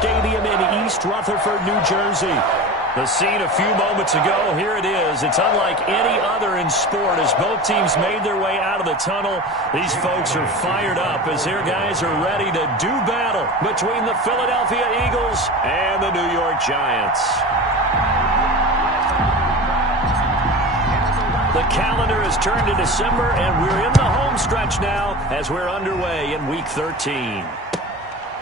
Stadium in East Rutherford, New Jersey. The scene a few moments ago, here it is. It's unlike any other in sport as both teams made their way out of the tunnel. These folks are fired up as their guys are ready to do battle between the Philadelphia Eagles and the New York Giants. The calendar has turned to December, and we're in the home stretch now as we're underway in Week 13.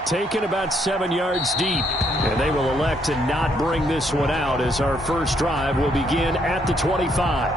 Taken about 7 yards deep, and they will elect to not bring this one out as our first drive will begin at the 25.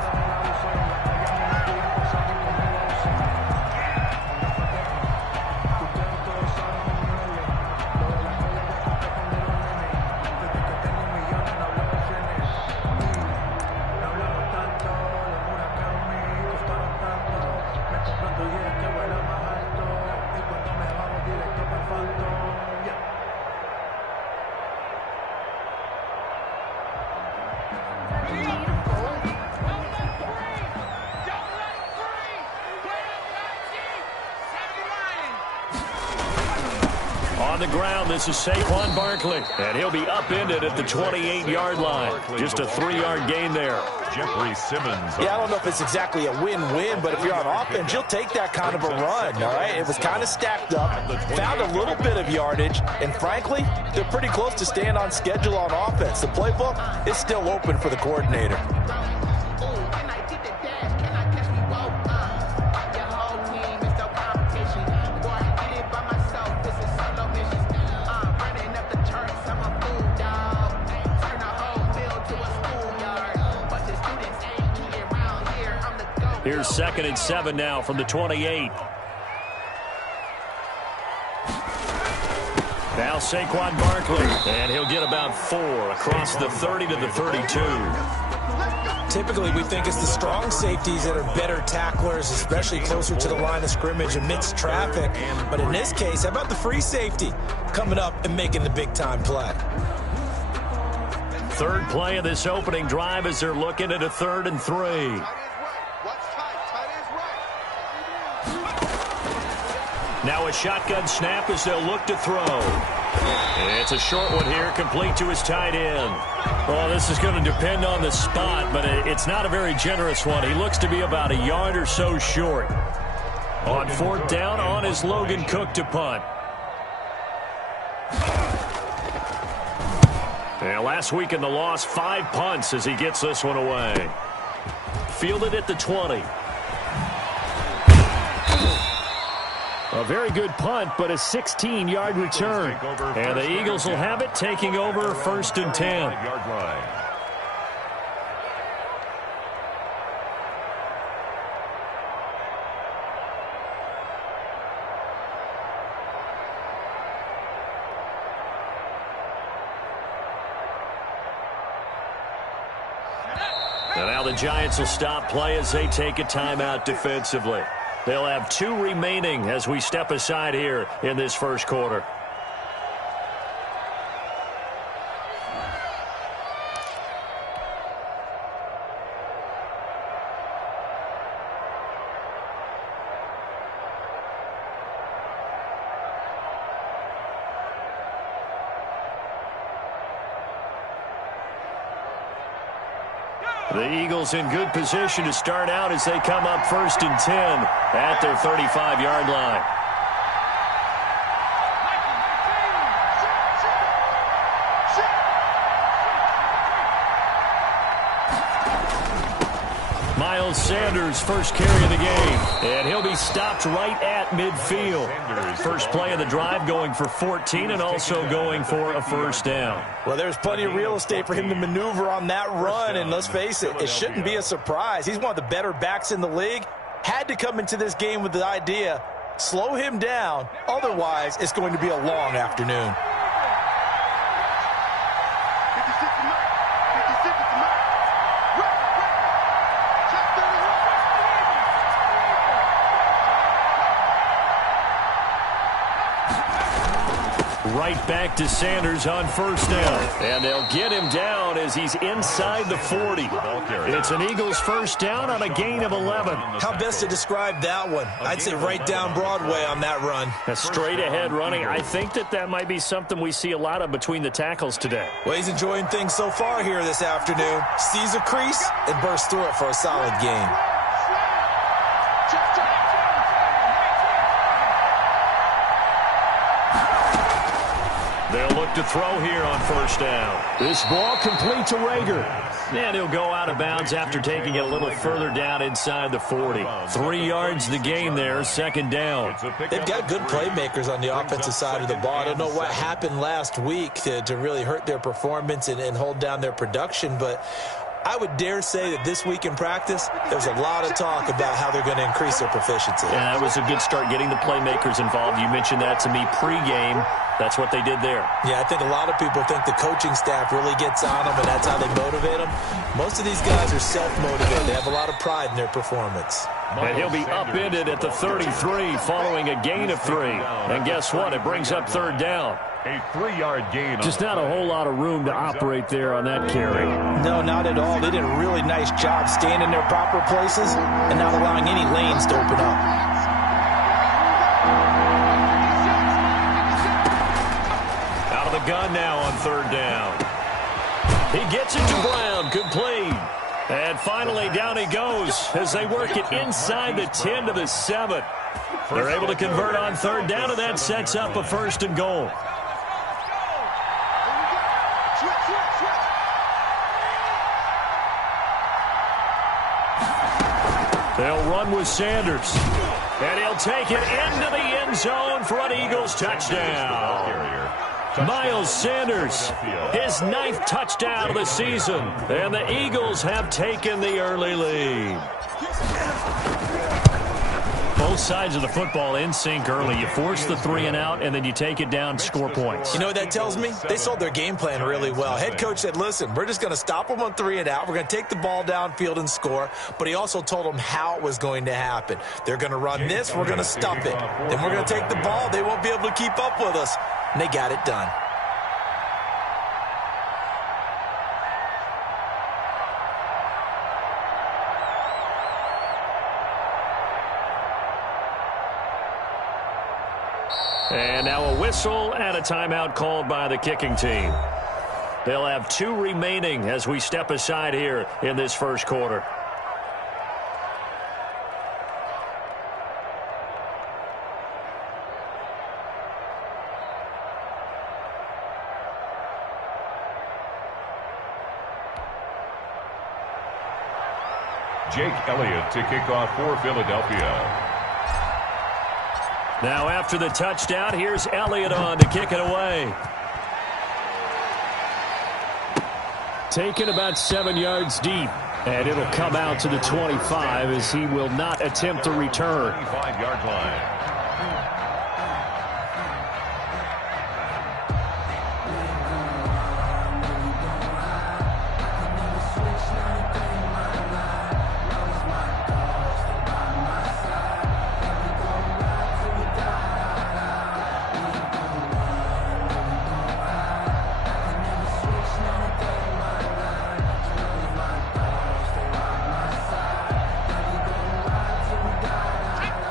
On the ground, this is Saquon Barkley, and he'll be upended at the 28-yard line. Just a 3-yard gain there. Jeffrey Simmons. Yeah, I don't know if it's exactly a win-win, but if you're on offense, you'll take that kind of a run, all right? It was kind of stacked up, found a little bit of yardage, and frankly, they're pretty close to staying on schedule on offense. The playbook is still open for the coordinator. Here's 2nd and 7 now from the 28. Now Saquon Barkley, and he'll get about 4 across the 30 to the 32. Typically, we think it's the strong safeties that are better tacklers, especially closer to the line of scrimmage amidst traffic. But in this case, how about the free safety coming up and making the big-time play? Third play of this opening drive as they're looking at a 3rd and 3. Now a shotgun snap as they'll look to throw. It's a short one here, complete to his tight end. Well, this is going to depend on the spot, but it's not a very generous one. He looks to be about a yard or so short. On 4th down, on is Logan Cook to punt. And last week in the loss, 5 punts as he gets this one away. Fielded at the 20. A very good punt, but a 16-yard return. And the Eagles will have it, taking over 1st and 10. And now the Giants will stop play as they take a timeout defensively. They'll have 2 remaining as we step aside here in this first quarter. The Eagles in good position to start out as they come up 1st and 10 at their 35-yard line. Miles Sanders, first carry of the game, and he'll be stopped right at midfield. First play of the drive, going for 14 and also going for a 1st down. Well, there's plenty of real estate for him to maneuver on that run, and let's face it, it shouldn't be a surprise. He's one of the better backs in the league. Had to come into this game with the idea, slow him down, otherwise it's going to be a long afternoon. Right back to Sanders on first down. And they'll get him down as he's inside the 40. It's an Eagles first down on a gain of 11. How best to describe that one? I'd say right down Broadway on that run. A straight ahead running. I think that might be something we see a lot of between the tackles today. Well, he's enjoying things so far here this afternoon. Sees a crease and bursts through it for a solid gain. They'll look to throw here on first down. This ball complete to Rager. And he'll go out of bounds after taking it a little further down inside the 40. 3 yards the gain there, second down. They've got good playmakers on the offensive side of the ball. I don't know what happened last week to really hurt their performance and hold down their production, but I would dare say that this week in practice, there's a lot of talk about how they're going to increase their proficiency. Yeah, that was a good start getting the playmakers involved. You mentioned that to me pregame. That's what they did there. Yeah, I think a lot of people think the coaching staff really gets on them, and that's how they motivate them. Most of these guys are self-motivated. They have a lot of pride in their performance. And he'll be upended at the 33 following a gain of 3. And guess what? It brings up third down. A 3-yard gain. Just not a whole lot of room to operate there on that carry. No, not at all. They did a really nice job staying in their proper places and not allowing any lanes to open up. Out of the gun now on third down. He gets it to Brown. Complete. And finally down he goes as they work it inside the 10 to the 7. They're able to convert on third down, and that sets up a first and goal. They'll run with Sanders. And he'll take it into the end zone for an Eagles touchdown. Miles Sanders, his 9th touchdown of the season. And the Eagles have taken the early lead. Both sides of the football in sync early. You force the 3 and out, and then you take it down, score points. You know what that tells me? They sold their game plan really well. Head coach said, listen, we're just going to stop them on 3 and out. We're going to take the ball downfield and score. But he also told them how it was going to happen. They're going to run this. We're going to stop it. Then we're going to take the ball. They won't be able to keep up with us. And they got it done. And now a whistle and a timeout called by the kicking team. They'll have 2 remaining as we step aside here in this first quarter. Jake Elliott to kick off for Philadelphia. Now after the touchdown, here's Elliott on to kick it away. Taken about 7 yards deep. And it'll come out to the 25 as he will not attempt to return. 25-yard line.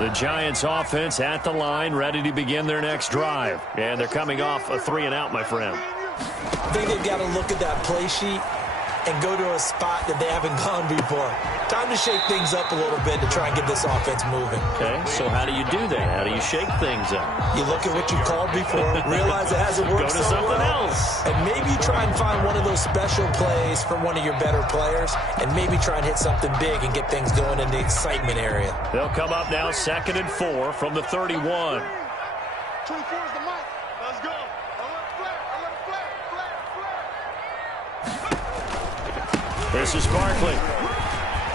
The Giants offense at the line, ready to begin their next drive. And they're coming off a 3 and out, my friend. I think they've got to look at that play sheet and go to a spot that they haven't gone before. Time to shake things up a little bit to try and get this offense moving. Okay, so how do you do that? How do you shake things up? You look at what you called before, realize it hasn't worked Go to so something well, else. and maybe try and find one of those special plays from one of your better players, and maybe try and hit something big and get things going in the excitement area. They'll come up now 2nd and 4 from the 31. 24 is the mic. Let's go. This is Barkley.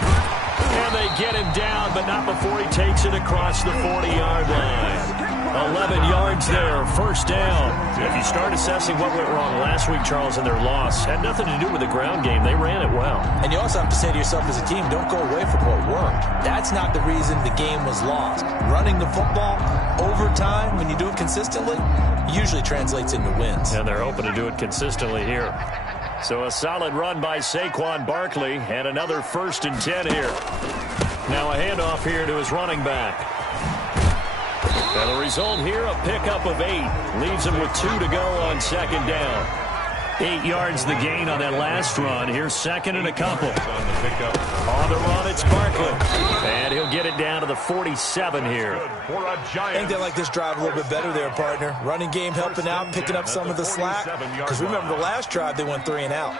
And they get him down, but not before he takes it across the 40-yard line. 11 yards there, first down. If you start assessing what went wrong last week, Charles, in their loss, had nothing to do with the ground game. They ran it well. And you also have to say to yourself as a team, don't go away from what worked. That's not the reason the game was lost. Running the football over time, when you do it consistently, usually translates into wins. And they're hoping to do it consistently here. So a solid run by Saquon Barkley, and another 1st and 10 here. Now a handoff here to his running back. And the result here, a pickup of 8. Leaves him with 2 to go on 2nd down. 8 yards the gain on that last run. Here's 2nd and a couple. On the run, it's Barkley. And he'll get it down to the 47 here. I think they like this drive a little bit better there, partner. Running game helping out, picking up some of the slack. Because remember the last drive, they went 3 and out.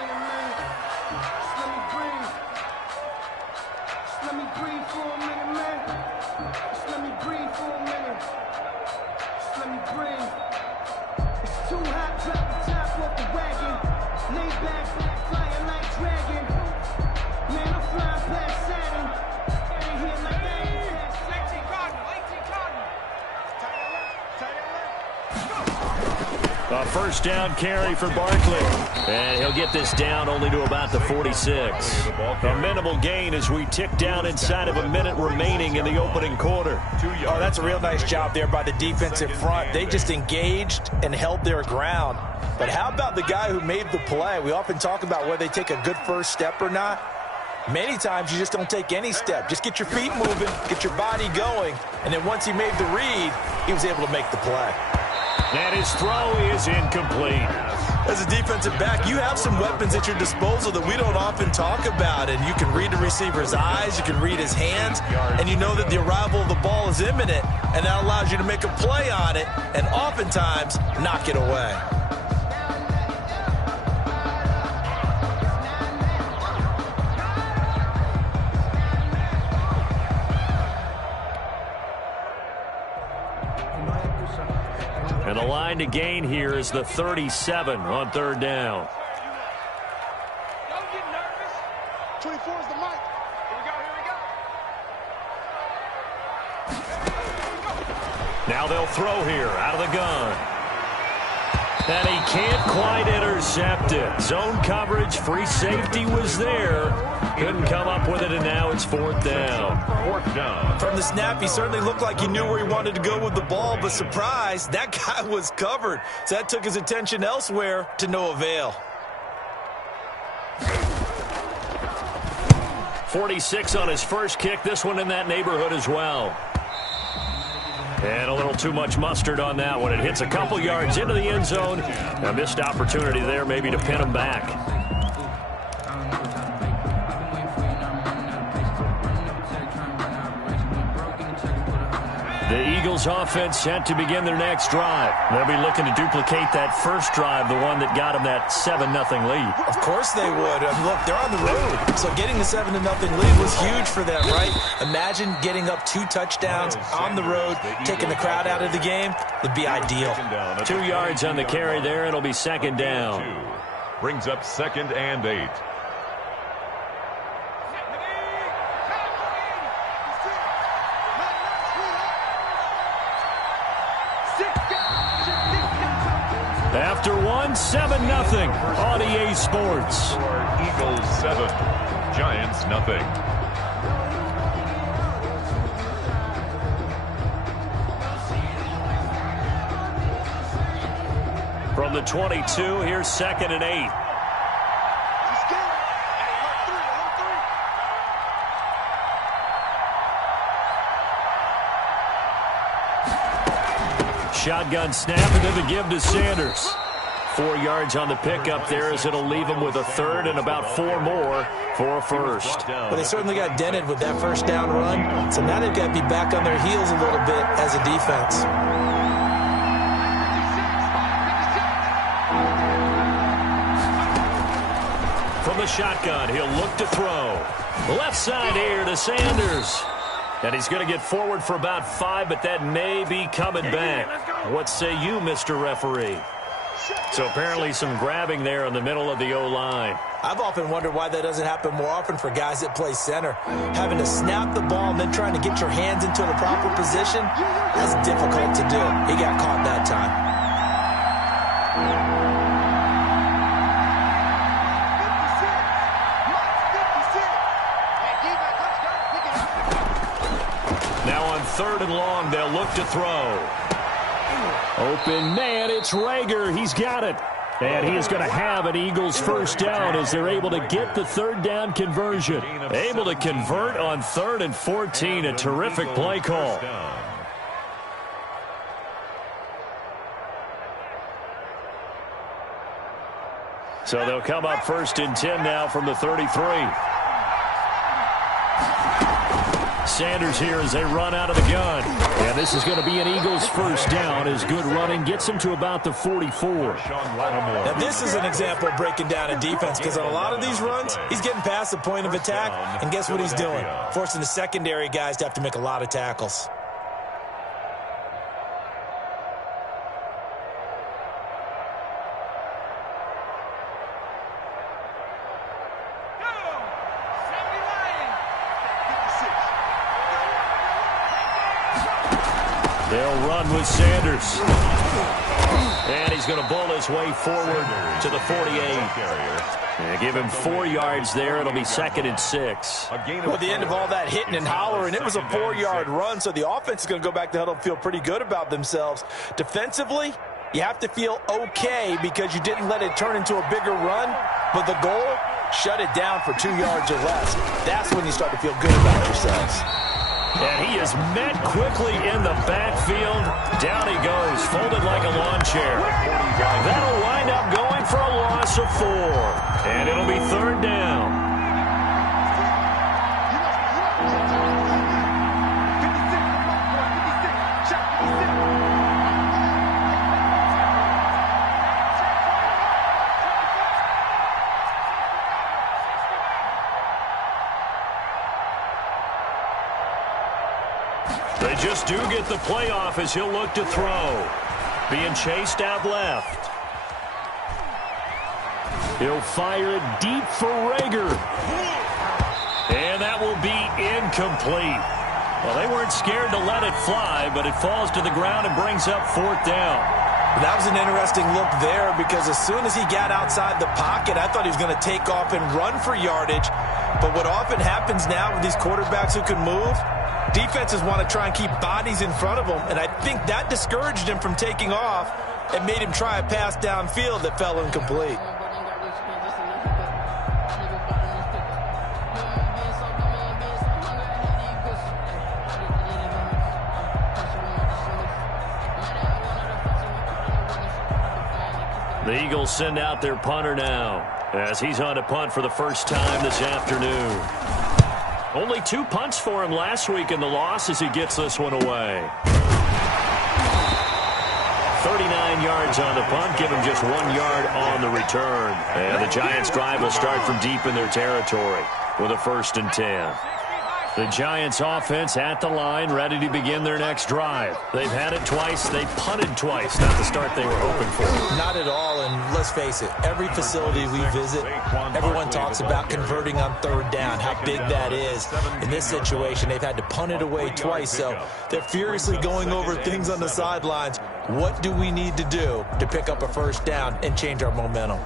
A 1st down carry for Barkley. And he'll get this down only to about the 46. A minimal gain as we tick down inside of a minute remaining in the opening quarter. Oh, that's a real nice job there by the defensive front. They just engaged and held their ground. But how about the guy who made the play? We often talk about whether they take a good first step or not. Many times you just don't take any step. Just get your feet moving, get your body going. And then once he made the read, he was able to make the play. And his throw is incomplete. As a defensive back, you have some weapons at your disposal that we don't often talk about. And you can read the receiver's eyes, you can read his hands, and you know that the arrival of the ball is imminent, and that allows you to make a play on it and oftentimes knock it away. And the line to gain here is the 37 on 3rd down. Don't get nervous. 24 is the mic. Here we go. Now they'll throw here out of the gun. And he can't quite intercept it. Zone coverage, free safety was there. Couldn't come up with it, and now it's 4th down. 4th down. From the snap, he certainly looked like he knew where he wanted to go with the ball, but surprise, that guy was covered. So that took his attention elsewhere to no avail. 46 on his first kick. This one in that neighborhood as well. And a little too much mustard on that one. It hits a couple yards into the end zone. A missed opportunity there maybe to pin him back. The Eagles offense set to begin their next drive. They'll be looking to duplicate that first drive, the one that got them that 7-0 lead. Of course they would. I mean, look, they're on the road. So getting the 7-0 lead was huge for them, right? Imagine getting up 2 touchdowns on the road, taking the crowd out of the game. Would be ideal. 2 yards on the carry there. It'll be 2nd down. Brings up 2nd and 8. After 7-0 on EA Sports. Eagles 7, Giants nothing. From the 22, here's 2nd and 8. Shotgun snap, and then the give to Sanders. 4 yards on the pickup there as it'll leave him with a 3rd and about 4 more for a first. Well, they certainly got dented with that first down run, so now they've got to be back on their heels a little bit as a defense. From the shotgun, he'll look to throw. Left side here to Sanders. And he's going to get forward for about 5, but that may be coming back. What say you, Mr. Referee? So apparently some grabbing there in the middle of the O-line. I've often wondered why that doesn't happen more often for guys that play center. Having to snap the ball and then trying to get your hands into the proper position, that's difficult to do. He got caught that time. Now on 3rd and long, they'll look to throw. Open man, it's Rager. He's got it. And he is going to have an Eagles first down as they're able to get the 3rd down conversion. Able to convert on 3rd and 14. A terrific play call. So they'll come up 1st and 10 now from the 33. Sanders here as they run out of the gun. And this is going to be an Eagles first down as good running gets him to about the 44. Now this is an example of breaking down a defense because on a lot of these runs, he's getting past the point of attack. And guess what he's doing? Forcing the secondary guys to have to make a lot of tackles. They'll run with Sanders. And he's going to bull his way forward to the 48. And give him 4 yards there. It'll be 2nd and 6. Well, at the end of all that hitting and hollering, it was a 4-yard run, so the offense is going to go back to huddle and feel pretty good about themselves. Defensively, you have to feel okay because you didn't let it turn into a bigger run, but the goal, shut it down for 2 yards or less. That's when you start to feel good about yourselves. And he is met quickly in the backfield. Down he goes, folded like a lawn chair. That'll wind up going for a loss of 4. And it'll be 3rd down. They just do get the playoff as he'll look to throw. Being chased out left. He'll fire it deep for Rager. And that will be incomplete. Well, they weren't scared to let it fly, but it falls to the ground and brings up 4th down. That was an interesting look there because as soon as he got outside the pocket, I thought he was going to take off and run for yardage. But what often happens now with these quarterbacks who can move, defenses want to try and keep bodies in front of them, and I think that discouraged him from taking off and made him try a pass downfield that fell incomplete. The Eagles send out their punter now as he's on to punt for the first time this afternoon. Only 2 punts for him last week in the loss as he gets this one away. 39 yards on the punt, give him just 1 yard on the return. And the Giants' drive will start from deep in their territory with a 1st and 10. The Giants' offense at the line, ready to begin their next drive. They've had it twice. They punted twice. Not the start they were hoping for. Not at all, and let's face it, every facility we visit, everyone talks about converting on 3rd down, how big that is. In this situation, they've had to punt it away twice, so they're furiously going over things on the sidelines. What do we need to do to pick up a 1st down and change our momentum?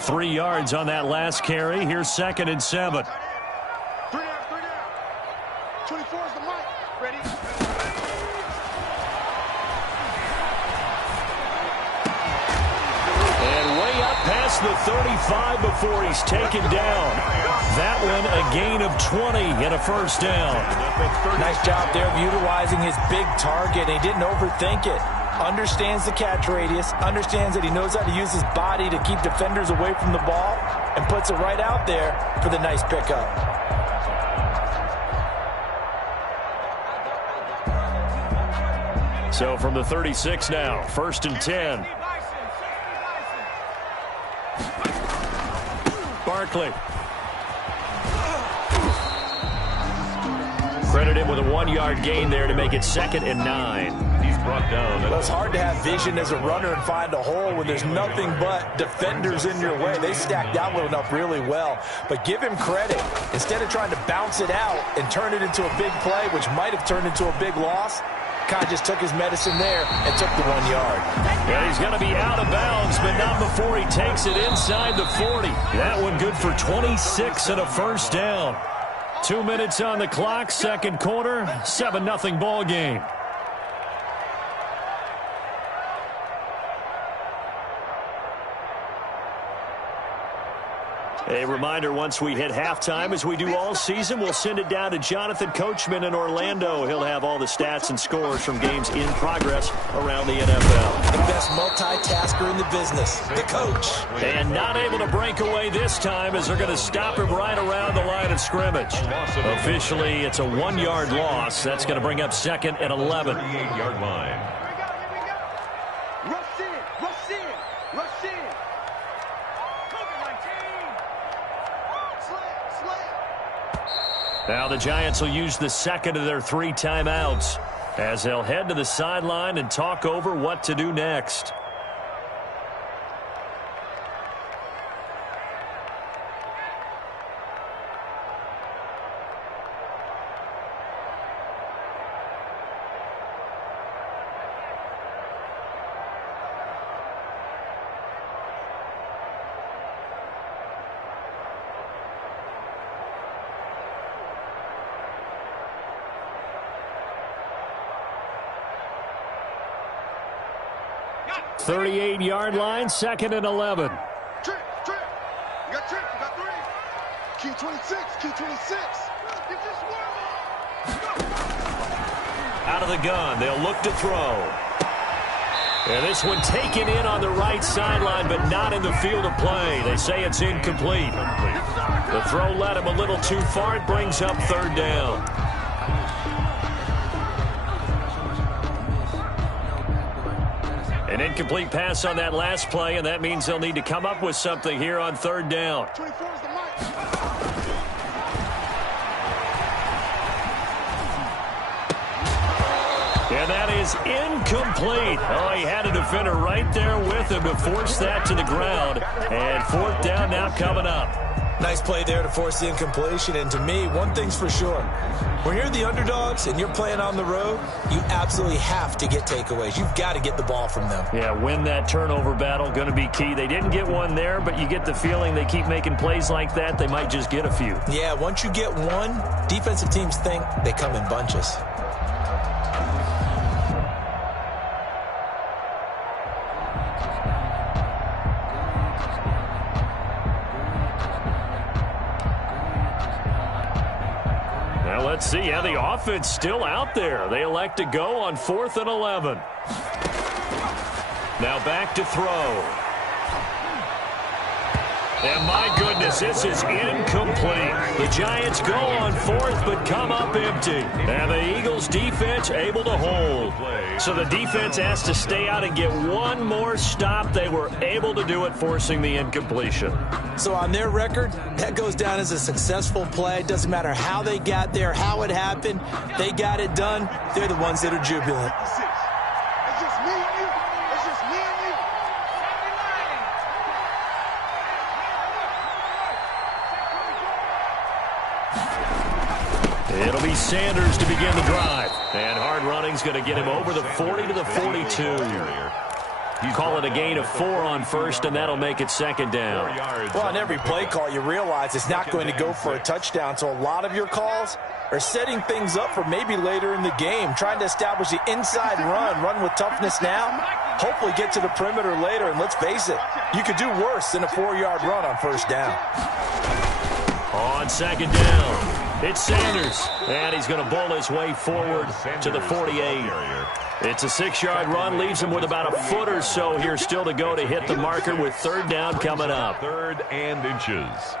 Three yards on that last carry. Here's 2nd and 7. 3 down, 3 down. 24 is the mic. Ready? And way up past the 35 before he's taken down. That one a gain of 20 and a 1st down. Nice job there of utilizing his big target. He didn't overthink it. Understands the catch radius, understands that he knows how to use his body to keep defenders away from the ball, and puts it right out there for the nice pickup. So from the 36 now, 1st and 10. Barkley. Credit him with a 1-yard gain there to make it 2nd and 9. He's brought down. Well, it's hard to have vision as a runner and find a hole when there's nothing but defenders in your way. They stacked that one up really well. But give him credit. Instead of trying to bounce it out and turn it into a big play, which might have turned into a big loss, kind of just took his medicine there and took the 1 yard. Yeah, he's going to be out of bounds, but not before he takes it inside the 40. That one good for 26 and a first down. 2 minutes on the clock, second quarter, 7-0 ball game. A reminder, once we hit halftime, as we do all season, we'll send it down to Jonathan Coachman in Orlando. He'll have all the stats and scores from games in progress around the NFL. The best multitasker in the business, the coach. And not able to break away this time as they're going to stop him right around the line of scrimmage. Officially, it's a 1-yard loss. That's going to bring up 2nd and 11. 38-yard line. Rush in, rush in, rush in. Now the Giants will use the second of their 3 timeouts as they'll head to the sideline and talk over what to do next. Got 38-yard line, 2nd and 11. Trick, trick. You got trick, you got 3. Key 26, key 26. Get your swarm on. Out of the gun, they'll look to throw. And this one taken in on the right sideline, but not in the field of play. They say it's incomplete. The throw led him a little too far. It brings up 3rd down. An incomplete pass on that last play, and that means they'll need to come up with something here on 3rd down. 24 is the mic. And that is incomplete. Oh, he had a defender right there with him to force that to the ground. And 4th down now coming up. Nice play there to force the incompletion. And to me, one thing's for sure. When you're the underdogs and you're playing on the road, you absolutely have to get takeaways. You've got to get the ball from them. Yeah, win that turnover battle, going to be key. They didn't get one there, but you get the feeling they keep making plays like that, they might just get a few. Yeah, once you get one, defensive teams think they come in bunches. Let's see. Yeah, the offense still out there. They elect to go on 4th and 11. Now back to throw. And my goodness, this is incomplete. The Giants go on 4th, but come up empty. And the Eagles defense able to hold. So the defense has to stay out and get one more stop. They were able to do it, forcing the incompletion. So on their record, that goes down as a successful play. Doesn't matter how they got there, how it happened. They got it done. They're the ones that are jubilant. It's just me and you. It's just me and you. It'll be Sanders to begin the drive. And hard running's going to get him over the 40 to the 42. You call it a gain of 4 on 1st, and that'll make it 2nd down. Well, on every play call, you realize it's not going to go for a touchdown. So a lot of your calls are setting things up for maybe later in the game, trying to establish the inside run with toughness now, hopefully get to the perimeter later. And let's face it, you could do worse than a 4-yard run on 1st down. On 2nd down. It's Sanders, and he's going to bowl his way forward to the 48. It's a 6-yard run, leaves him with about a foot or so here still to go to hit the marker with 3rd down coming up. 3rd and inches.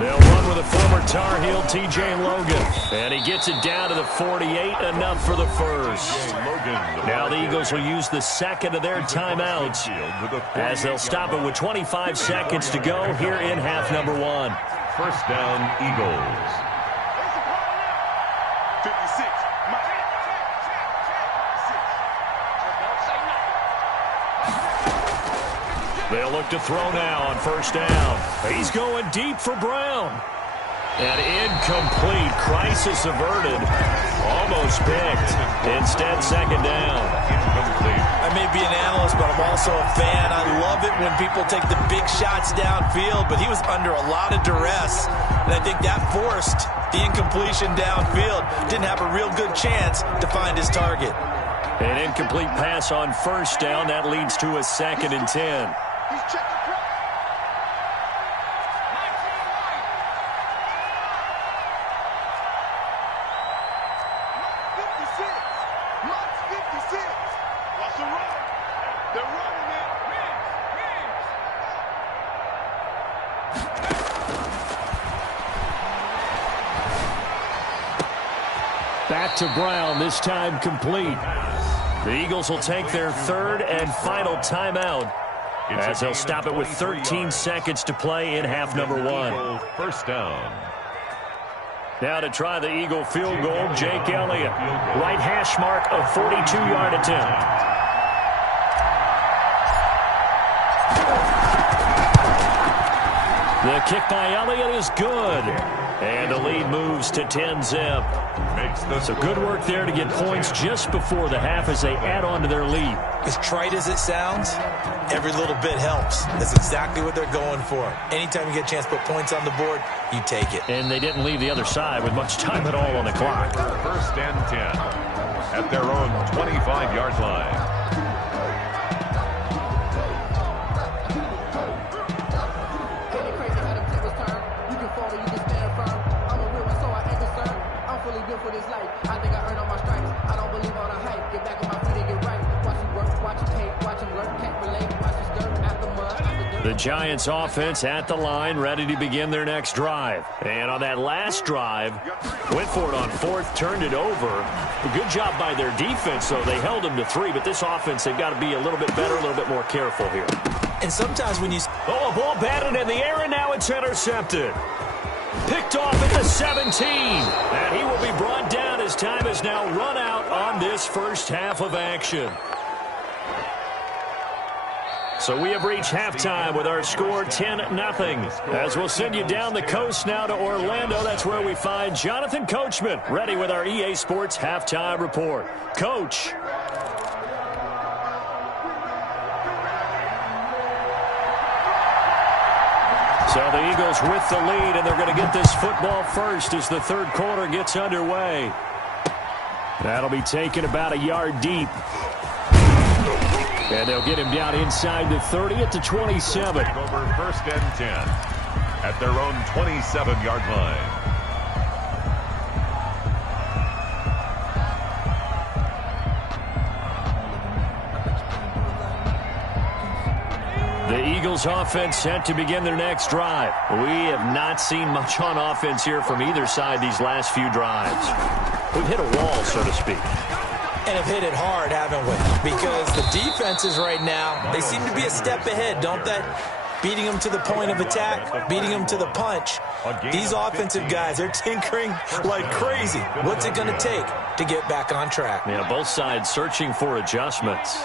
They'll run with a former Tar Heel, T.J. Logan. And he gets it down to the 48, enough for the first. Now the Eagles will use the second of their timeouts as they'll stop it with 25 seconds to go here in half number 1. First down, Eagles. 56. They'll look to throw now on first down. He's going deep for Brown. And incomplete. Crisis averted. Almost picked. Instead, second down. I may be an analyst, but I'm also a fan. I love it when people take the big shots downfield, but he was under a lot of duress, and I think that forced the incompletion downfield. Didn't have a real good chance to find his target. An incomplete pass on first down. That leads to a 2nd and 10. He's checking crowd. Lots 56. Watch the run. They're running it. Back to Brown, this time complete. The Eagles will take their 3rd and final timeout as they'll stop it with 13 seconds to play in half number 1. First down. Now to try the Eagle field goal, Jayy Elliott. Right hash mark, a 42-yard attempt. The kick by Elliott is good. And the lead moves to 10-zip. So good work there to get points just before the half as they add on to their lead. As trite as it sounds, every little bit helps. That's exactly what they're going for. Anytime you get a chance to put points on the board, you take it. And they didn't leave the other side with much time at all on the clock. First and 10 at their own 25-yard line. The Giants offense at the line, ready to begin their next drive. And on that last drive, went for it on 4th, turned it over. A good job by their defense, though. They held them to 3, but this offense, they've got to be a little bit better, a little bit more careful here. And sometimes when you... Oh, a ball batted in the air, and now it's intercepted. Picked off at the 17. And he will be brought down as time has now run out on this first half of action. So we have reached halftime with our score 10-0. As we'll send you down the coast now to Orlando. That's where we find Jonathan Coachman ready with our EA Sports halftime report. Coach. So the Eagles with the lead, and they're going to get this football first as the 3rd quarter gets underway. That'll be taken about a yard deep. And they'll get him down inside the 30 at the 27. Over first and 10 at their own 27-yard line. The Eagles offense set to begin their next drive. We have not seen much on offense here from either side these last few drives. We've hit a wall, so to speak. And have hit it hard, haven't we? Because the defenses right now, they seem to be a step ahead, don't they? Beating them to the point of attack, beating them to the punch. These offensive guys, they're tinkering like crazy. What's it going to take to get back on track? Yeah, both sides searching for adjustments.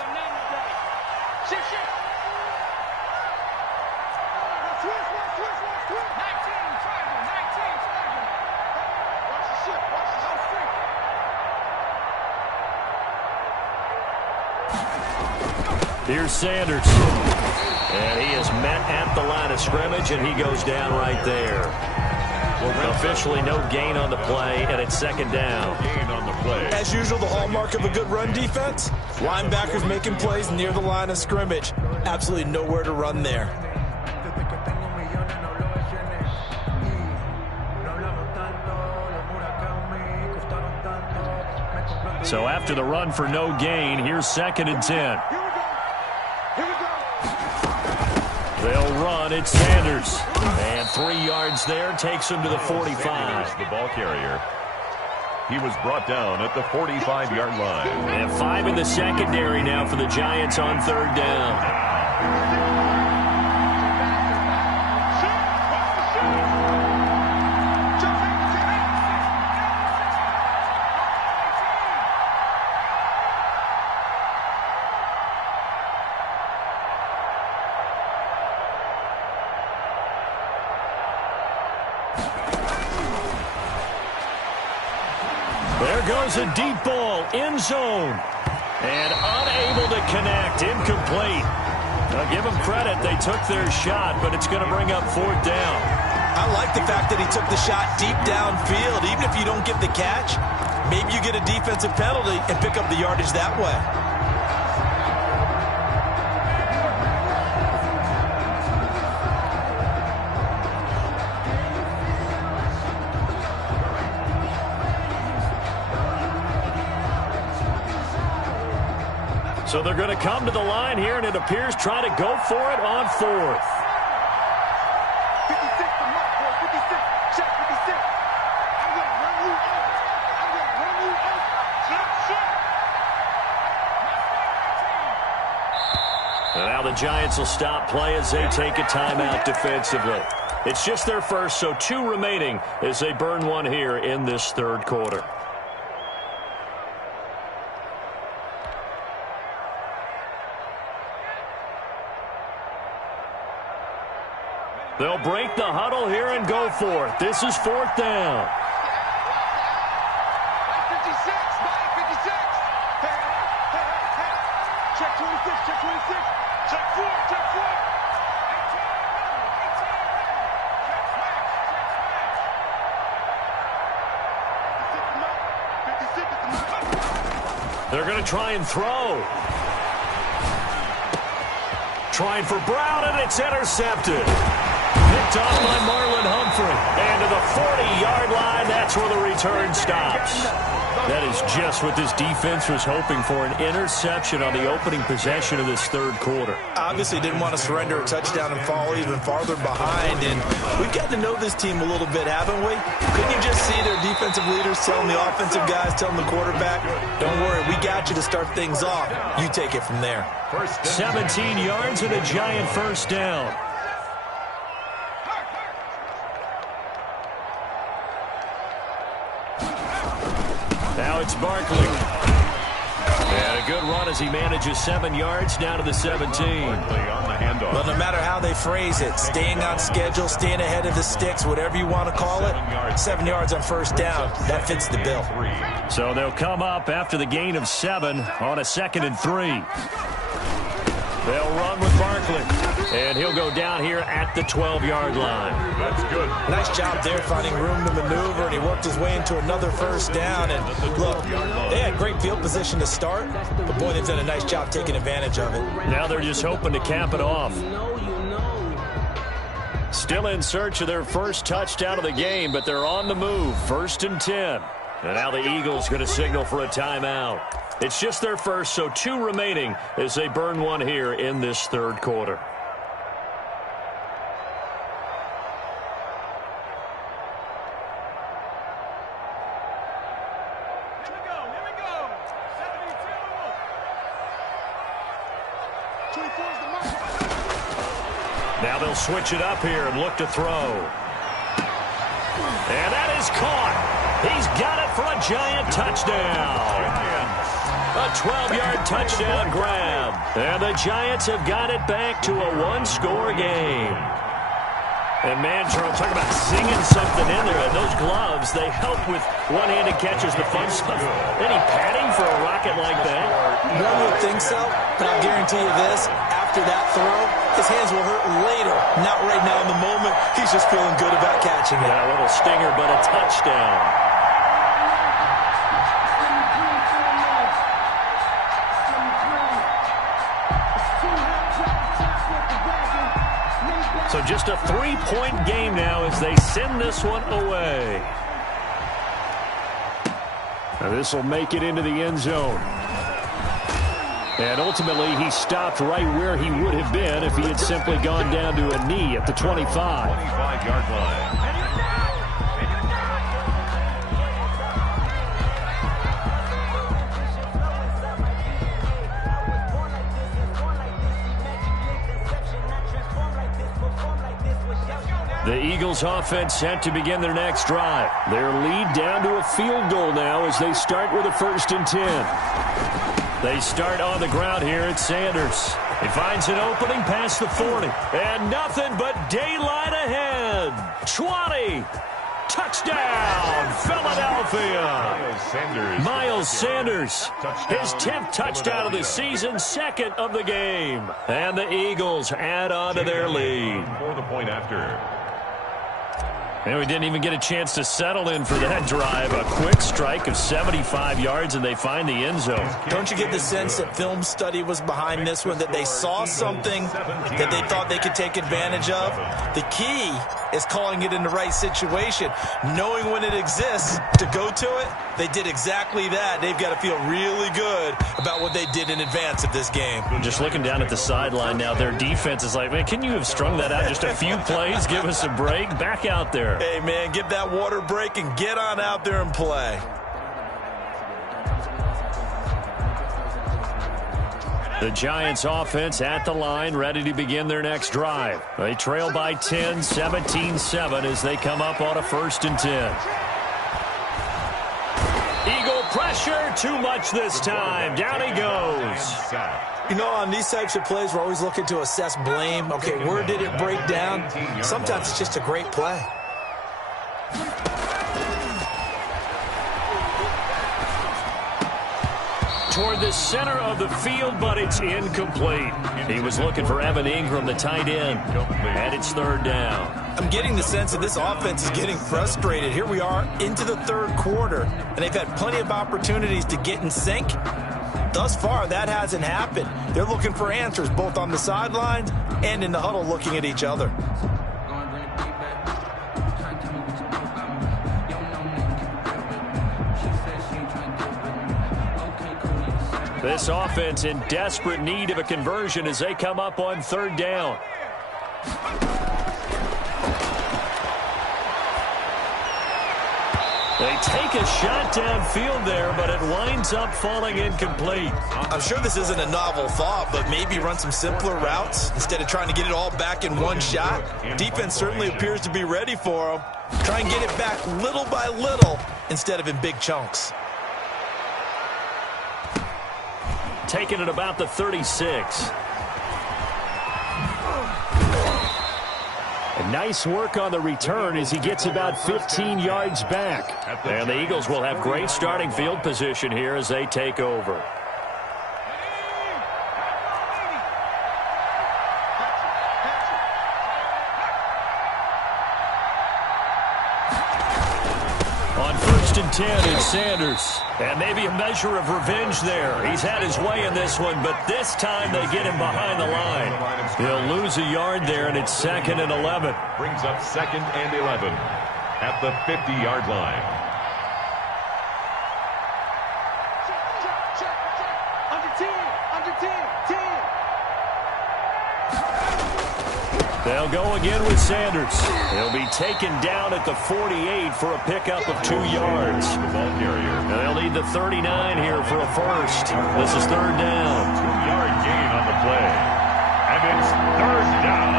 Here's Sanders. And he is met at the line of scrimmage, and he goes down right there. Officially no gain on the play, and it's 2nd down. As usual, the hallmark of a good run defense, linebackers making plays near the line of scrimmage. Absolutely nowhere to run there. So after the run for no gain, here's 2nd and 10. They'll run. It's Sanders. And 3 yards there takes him to the 45. The ball carrier. He was brought down at the 45-yard line. And 5 in the secondary now for the Giants on 3rd down. There goes a deep ball, end zone, and unable to connect, incomplete. Now give them credit, they took their shot, but it's going to bring up 4th down. I like the fact that he took the shot deep downfield. Even if you don't get the catch, maybe you get a defensive penalty and pick up the yardage that way. So they're going to come to the line here, and it appears try to go for it on 4th. 56, the mark, boy, 56. Check 56. I'm going to run you over. I'm going to run you over. Check. And now the Giants will stop play as they take a timeout defensively. It's just their first, so 2 remaining as they burn 1 here in this 3rd quarter. They'll break the huddle here and go for it. This is 4th down. 56, 56. Hey. Check 26, check 26. Check 4, check 4. They're going to try and throw. Trying for Brown, and it's intercepted. Picked off by Marlon Humphrey. And to the 40-yard line, that's where the return stops. That is just what this defense was hoping for, an interception on the opening possession of this 3rd quarter. Obviously didn't want to surrender a touchdown and fall even farther behind. And we've gotten to know this team a little bit, haven't we? Couldn't you just see their defensive leaders telling the offensive guys, telling the quarterback, don't worry, we got you to start things off. You take it from there. 17 yards and a Giant 1st down. Now it's Barkley. And a good run as he manages 7 yards down to the 17. Well, no matter how they phrase it, staying on schedule, staying ahead of the sticks, whatever you want to call it, 7 yards on 1st down, that fits the bill. So they'll come up after the gain of 7 on a 2nd and 3. They'll run with Barkley. And he'll go down here at the 12-yard line. That's good. Nice job there finding room to maneuver, and he worked his way into another 1st down. And look, they had great field position to start, but boy, they've done a nice job taking advantage of it. Now they're just hoping to cap it off. Still in search of their first touchdown of the game, but they're on the move. 1st and 10. And now the Eagles going to signal for a timeout. It's just their first, so 2 remaining as they burn 1 here in this 3rd quarter. Here we go. 72. 24 is the mark. Now they'll switch it up here and look to throw. And that is caught. He's got it for a Giant touchdown. A 12-yard touchdown grab. And the Giants have got it back to a 1-score game. And man, Charles, talk about singing something in there. And those gloves, they help with one-handed catches, the fun stuff. Any padding for a rocket like that? One would think so, but I'll guarantee you this. After that throw, his hands will hurt later. Not right now in the moment. He's just feeling good about catching it. Yeah, a little stinger, but a touchdown. So just a 3-point game now as they send this one away. Now this will make it into the end zone. And ultimately, he stopped right where he would have been if he had simply gone down to a knee at the 25. 25-yard line. The Eagles offense set to begin their next drive. Their lead down to a field goal now as they start with a 1st and 10. They start on the ground here at Sanders. He finds an opening past the 40. And nothing but daylight ahead. 20. Touchdown, Philadelphia. Miles Sanders, his 10th touchdown of the season, 2nd of the game. And the Eagles add on to their lead. For the point after. And we didn't even get a chance to settle in for that drive. A quick strike of 75 yards, and they find the end zone. Don't you get the sense that film study was behind this one, that they saw something that they thought they could take advantage of? The key is calling it in the right situation, knowing when it exists to go to it. They did exactly that. They've got to feel really good about what they did in advance of this game. Just looking down at the sideline now, their defense is like, man, can you have strung that out just a few plays? Give us a break. Back out there. Hey, man, give that water break and get on out there and play. The Giants offense at the line, ready to begin their next drive. They trail by 10, 17-7 as they come up on a 1st and 10. Eagle pressure, too much this time. Down he goes. You know, on these types of plays, we're always looking to assess blame. Okay, where did it break down? Sometimes it's just a great play. Toward the center of the field, but it's incomplete. He was looking for Evan Ingram, the tight end, and it's 3rd down. I'm getting the sense that this offense is getting frustrated. Here we are into the 3rd quarter, and they've had plenty of opportunities to get in sync. Thus far, that hasn't happened. They're looking for answers both on the sidelines and in the huddle looking at each other. This offense in desperate need of a conversion as they come up on 3rd down. They take a shot downfield there, but it winds up falling incomplete. I'm sure this isn't a novel thought, but maybe run some simpler routes instead of trying to get it all back in one shot. Defense certainly appears to be ready for them. Try and get it back little by little instead of in big chunks. Taking it about the 36. And nice work on the return as he gets about 15 yards back. And the Eagles will have great starting field position here as they take over. On 1st and 10, it's Sanders. And maybe a measure of revenge there. He's had his way in this one, but this time they get him behind the line. He'll lose a yard there, and it's 2nd and 11. Brings up 2nd and 11 at the 50-yard line. They'll go again with Sanders. He'll be taken down at the 48 for a pickup of 2 yards. The ball carrier. And they'll need the 39 here for a 1st. This is 3rd down. 2-yard gain on the play. And it's 3rd down.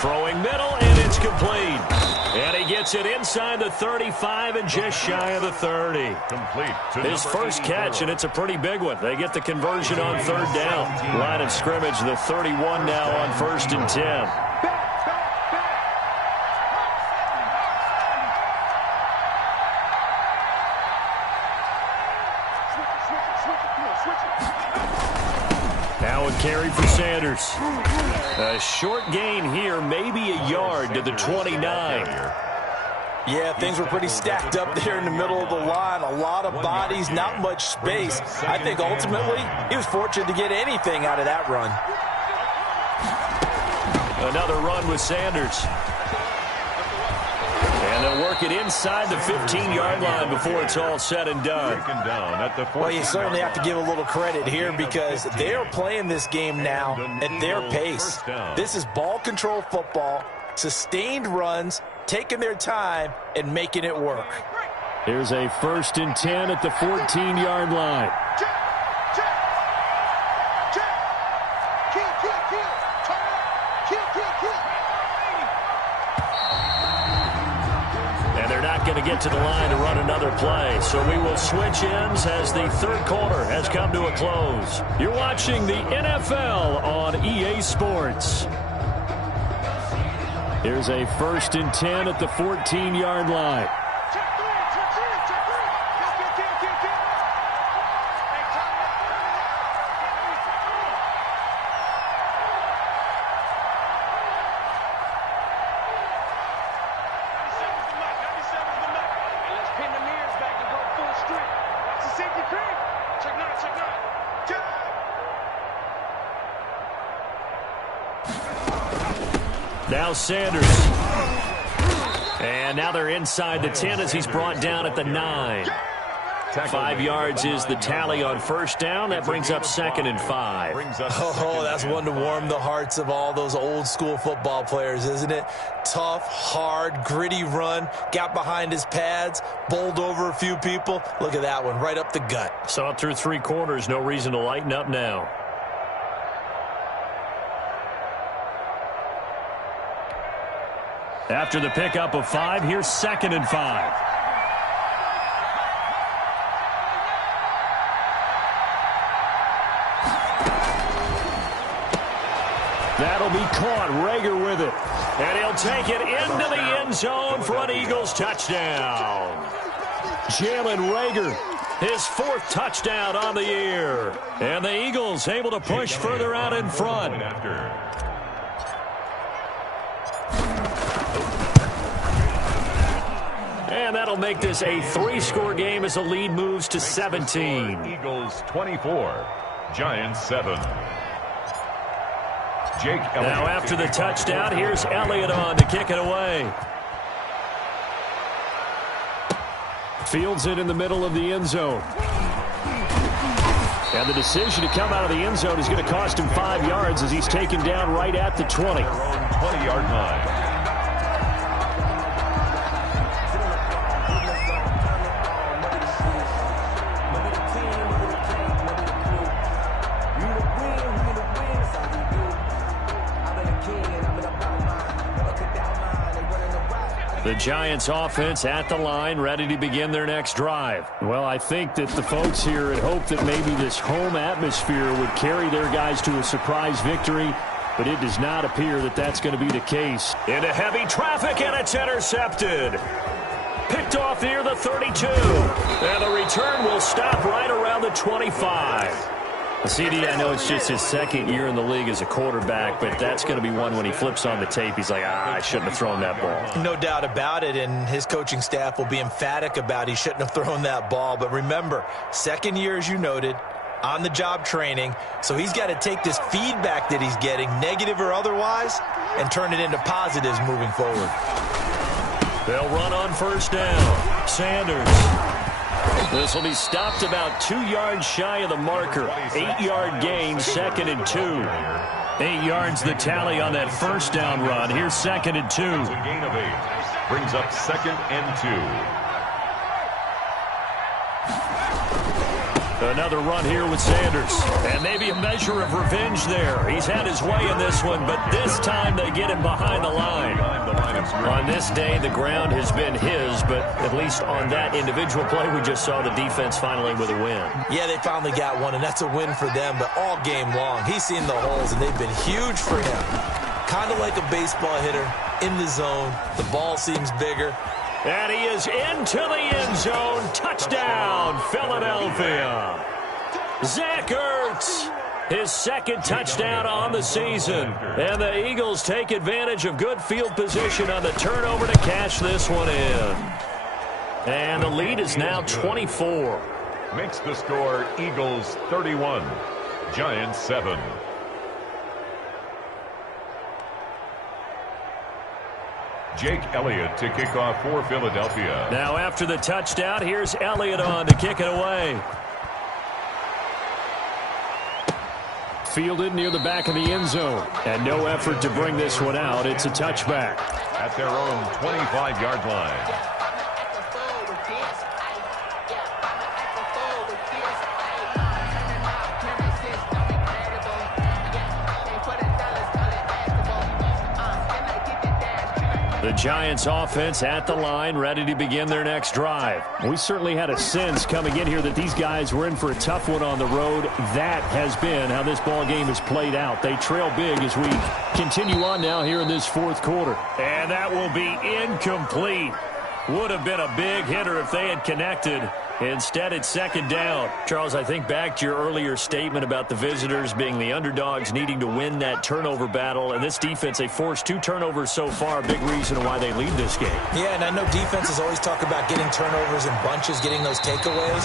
Throwing middle, and it's complete. And he gets it inside the 35 and just shy of the 30. Complete. His first catch, and it's a pretty big one. They get the conversion on 3rd down. Line of scrimmage, the 31 now on 1st and 10. Now with carry for Sanders. A short gain here, maybe a yard to the 29. Yeah, things were pretty stacked up there in the middle of the line. A lot of bodies, not much space. I think ultimately he was fortunate to get anything out of that run. Another run with Sanders. And they'll work it inside the 15-yard line before it's all said and done. Well, you certainly have to give a little credit here because they are playing this game now at their pace. This is ball control football, sustained runs, taking their time and making it work. Here's a 1st and 10 at the 14-yard line. Going to get to the line to run another play. So we will switch ends as the third quarter has come to a close. You're watching the NFL on EA Sports. Here's a 1st and 10 at the 14-yard line. Now Sanders. And now they're inside the 10 as he's brought down at the 9. 5 yards is the tally on first down. That brings up 2nd and 5. Oh, that's one to warm the hearts of all those old school football players, isn't it? Tough, hard, gritty run. Got behind his pads, bowled over a few people. Look at that one, right up the gut. Saw it through 3 quarters. No reason to lighten up now. After the pickup of 5, here's 2nd and 5. That'll be caught. Rager with it. And he'll take it into the end zone for an Eagles touchdown. Jalen Rager, his 4th touchdown on the year. And the Eagles able to push further out in front. And that'll make this a 3-score game as the lead moves to 17. Eagles 24, Giants 7. Jake Elliott. Now after the touchdown, here's Elliott on to kick it away. Fields it in the middle of the end zone. And the decision to come out of the end zone is going to cost him 5 yards as he's taken down right at the 20. 20-yard line. The Giants offense at the line, ready to begin their next drive. Well, I think that the folks here had hoped that maybe this home atmosphere would carry their guys to a surprise victory, but it does not appear that that's going to be the case. Into heavy traffic, and it's intercepted. Picked off near the 32. And the return will stop right around the 25. CD, I know it's just his 2nd year in the league as a quarterback, but that's going to be one when he flips on the tape. He's like, I shouldn't have thrown that ball. No doubt about it, and his coaching staff will be emphatic about he shouldn't have thrown that ball. But remember, 2nd year, as you noted, on-the-job training, so he's got to take this feedback that he's getting, negative or otherwise, and turn it into positives moving forward. They'll run on first down. Sanders. This will be stopped about 2 yards shy of the marker. 8-yard gain, 2nd and 2. 8 yards the tally on that first down run. Here's 2nd and 2. A gain of 8. Brings up 2nd and 2. Another run here with Sanders. And maybe a measure of revenge there. He's had his way in this one, but this time they get him behind the line. On this day, the ground has been his, but at least on that individual play, we just saw the defense finally with a win. Yeah, they finally got one, and that's a win for them, but all game long, he's seen the holes, and they've been huge for him. Kind of like a baseball hitter in the zone. The ball seems bigger. And he is into the end zone. Touchdown, Philadelphia. Zach Ertz His second touchdown on the season. And the Eagles take advantage of good field position on the turnover to cash this one in. And the lead is now 24. Makes the score Eagles 31, Giants 7. Jake Elliott to kick off for Philadelphia. Now after the touchdown, here's Elliott on to kick it away. Fielded near the back of the end zone. And no effort to bring this one out. It's a touchback. At their own 25-yard line. The Giants offense at the line, ready to begin their next drive. We certainly had a sense coming in here that these guys were in for a tough one on the road. That has been how this ball game has played out. They trail big as we continue on now here in this fourth quarter. And that will be incomplete. Would have been a big hitter if they had connected. Instead, it's second down. Charles, I think back to your earlier statement about the visitors being the underdogs, needing to win that turnover battle. And this defense, they forced 2 turnovers so far. Big reason why they lead this game. Yeah, and I know defenses always talk about getting turnovers in bunches, getting those takeaways.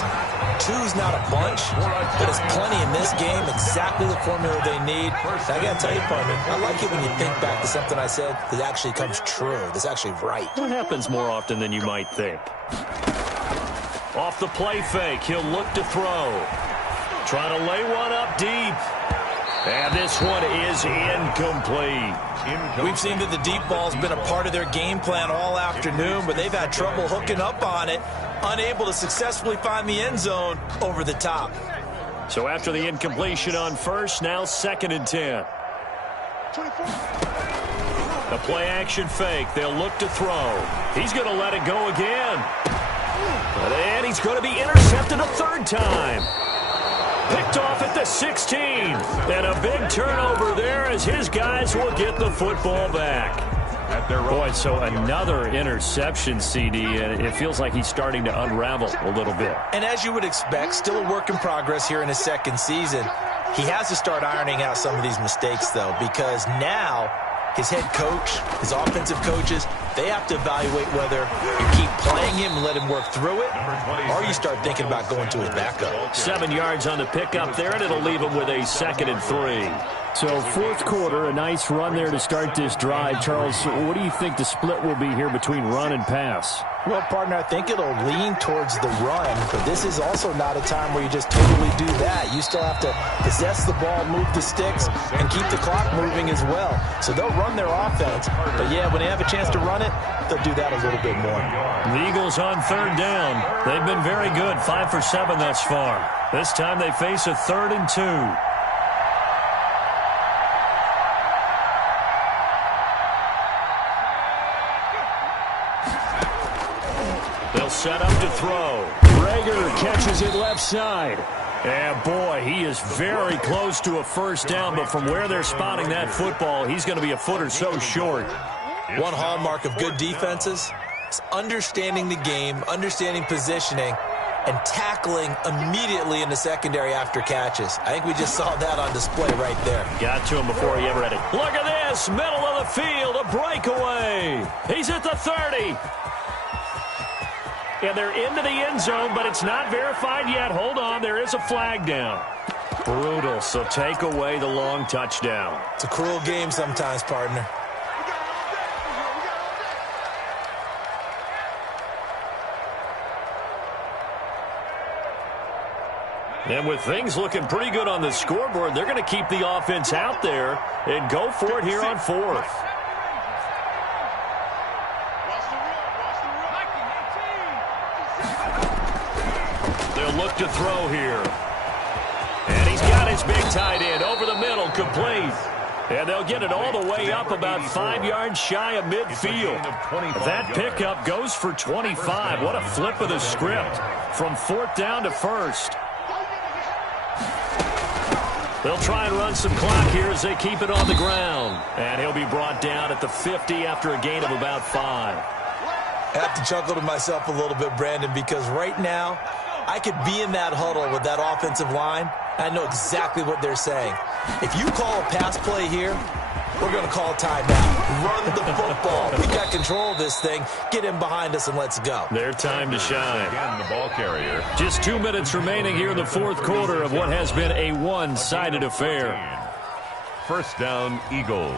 2's not a bunch, but it's plenty in this game. Exactly the formula they need. I got to tell you, partner, I like it when you think back to something I said that actually comes true. That's actually right. What happens more often than you might think? Off the play fake, he'll look to throw. Trying to lay one up deep. And this one is incomplete. We've seen that the deep ball's been a part of their game plan all afternoon, but they've had trouble hooking up on it, unable to successfully find the end zone over the top. So after the incompletion on first, now 2nd and 10. The play action fake, they'll look to throw. He's going to let it go again. And he's going to be intercepted a 3rd time. Picked off at the 16. And a big turnover there as his guys will get the football back. Boy, so another interception, CD, and it feels like he's starting to unravel a little bit. And as you would expect, still a work in progress here in his 2nd season. He has to start ironing out some of these mistakes, though, because now his head coach, his offensive coaches, they have to evaluate whether you keep playing him and let him work through it, or you start thinking about going to his backup. 7 yards on the pickup there, and it'll leave him with a 2nd and 3. So 4th quarter, a nice run there to start this drive. Charles, what do you think the split will be here between run and pass? Well, partner, I think it'll lean towards the run, but this is also not a time where you just totally do that. You still have to possess the ball, move the sticks, and keep the clock moving as well. So they'll run their offense, but yeah, when they have a chance to run it, they'll do that a little bit more. The Eagles on 3rd down. They've been very good, 5 for 7 thus far. This time they face a 3rd and 2. They'll set up to throw. Rager catches it left side. And boy, he is very close to a 1st down, but from where they're spotting that football, he's going to be a foot or so short. One hallmark of good defenses is understanding the game, understanding positioning, and tackling immediately in the secondary after catches. I think we just saw that on display right there. Got to him before he ever had it. Look at this, middle of the field, a breakaway. He's at the 30. And they're into the end zone, but it's not verified yet. Hold on, there is a flag down. Brutal, so take away the long touchdown. It's a cruel game sometimes, partner. And with things looking pretty good on the scoreboard, they're going to keep the offense out there and go for it here on 4th. They'll look to throw here. And he's got his big tight end over the middle, complete. And they'll get it all the way up about 5 yards shy of midfield. That pickup goes for 25. What a flip of the script from 4th down to 1st. They'll try and run some clock here as they keep it on the ground. And he'll be brought down at the 50 after a gain of about 5. I have to chuckle to myself a little bit, Brandon, because right now I could be in that huddle with that offensive line, I know exactly what they're saying. If you call a pass play here, we're going to call a timeout. Run the football. We got control of this thing. Get him behind us and let's go. Their time to shine. Again, the ball carrier. Just 2 minutes remaining here in the fourth quarter of what has been a one-sided affair. First down, Eagles.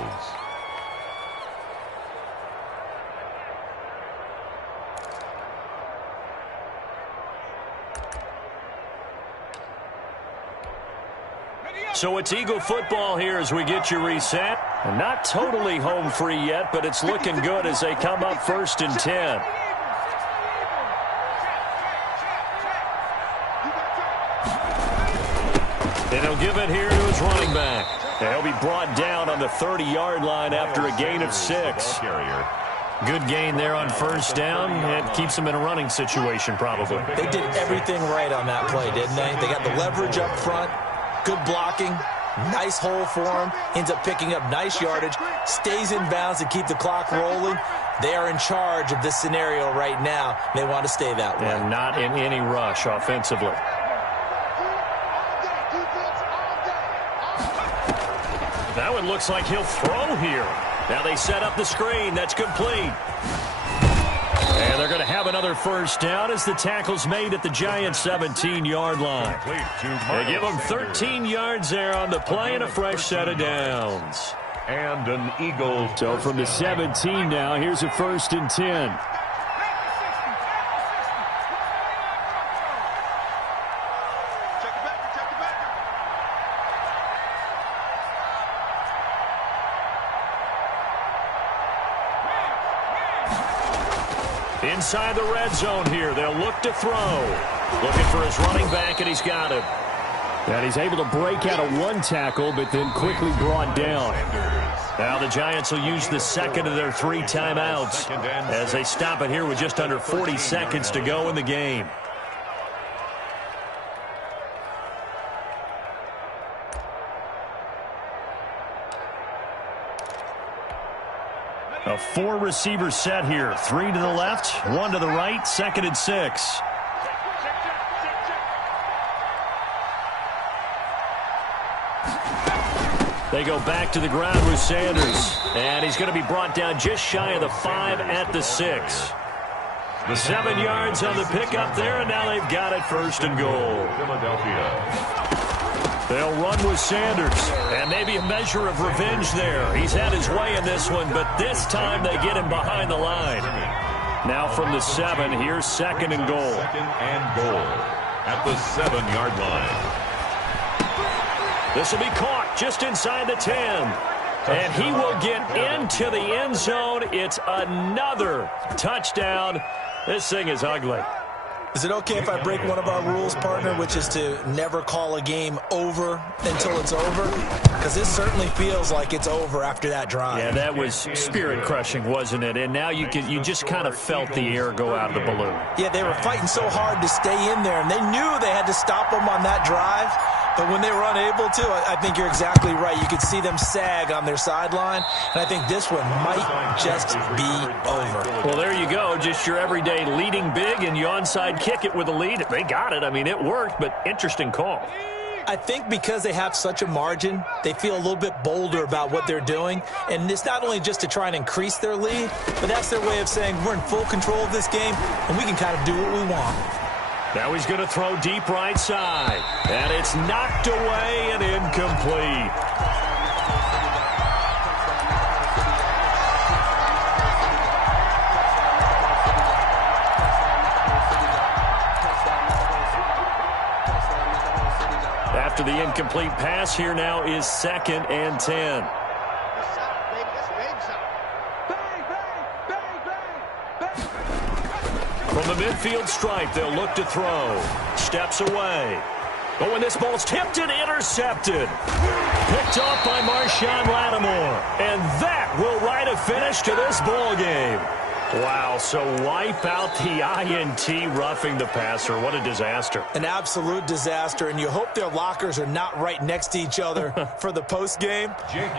So it's Eagle football here as we get you reset. Not totally home free yet, but it's looking good as they come up 1st and 10. And he'll give it here to his running back. And he'll be brought down on the 30-yard line after a gain of 6. Good gain there on first down. It keeps them in a running situation probably. They did everything right on that play, didn't they? They got the leverage up front. Good blocking, nice hole for him, ends up picking up nice yardage, stays in bounds to keep the clock rolling. They are in charge of this scenario right now. They want to stay that way. And not in any rush offensively. That one looks like he'll throw here. Now they set up the screen. That's complete. And they're going to have another first down as the tackle's made at the Giants' 17-yard line. They give them 13 yards there on the play and a fresh set of downs. And an Eagle. So from the 17 now, here's a 1st and 10. Inside the red zone here. They'll look to throw. Looking for his running back, and he's got him. And he's able to break out of one tackle, but then quickly brought down. Now the Giants will use the second of their 3 timeouts as they stop it here with just under 40 seconds to go in the game. A 4-receiver set here. 3 to the left, 1 to the right, 2nd and 6. They go back to the ground with Sanders. And he's going to be brought down just shy of the 5 at the 6. The 7 yards on the pickup there, and now they've got it 1st and goal. Philadelphia. They'll run with Sanders, and maybe a measure of revenge there. He's had his way in this one, but this time they get him behind the line. Now from the 7, here's 2nd and goal. 2nd and goal at the 7-yard line. This will be caught just inside the 10. And he will get into the end zone. It's another touchdown. This thing is ugly. Is it okay if I break one of our rules, partner, which is to never call a game over until it's over? Because this certainly feels like it's over after that drive. Yeah, that was spirit-crushing, wasn't it? And now you just kind of felt the air go out of the balloon. Yeah, they were fighting so hard to stay in there, and they knew they had to stop them on that drive. But when they were unable to, I think you're exactly right. You could see them sag on their sideline, and I think this one might just be over. Well, there you go. Just your everyday leading big, and you onside kick it with a lead. They got it. I mean, it worked, but interesting call. I think because they have such a margin, they feel a little bit bolder about what they're doing. And it's not only just to try and increase their lead, but that's their way of saying we're in full control of this game, and we can kind of do what we want. Now he's going to throw deep right side. And it's knocked away and incomplete. After the incomplete pass, here now is 2nd and 10. From the midfield stripe, they'll look to throw. Steps away. Oh, and this ball's tipped and intercepted. Picked off by Marshawn Lattimore. And that will write a finish to this ball game. Wow, so wipe out the INT, roughing the passer. What a disaster. An absolute disaster, and you hope their lockers are not right next to each other for the postgame.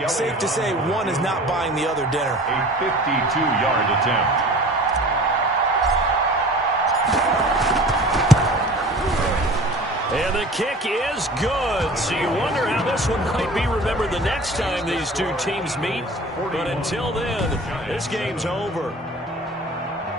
Safe to say one is not buying the other dinner. A 52-yard attempt. And the kick is good. So you wonder how this one might be remembered the next time these two teams meet. But until then, this game's over.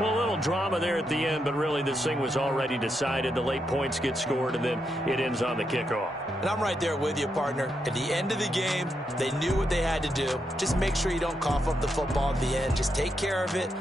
Well, a little drama there at the end, but really this thing was already decided. The late points get scored, and then it ends on the kickoff. And I'm right there with you, partner. At the end of the game, they knew what they had to do. Just make sure you don't cough up the football at the end. Just take care of it.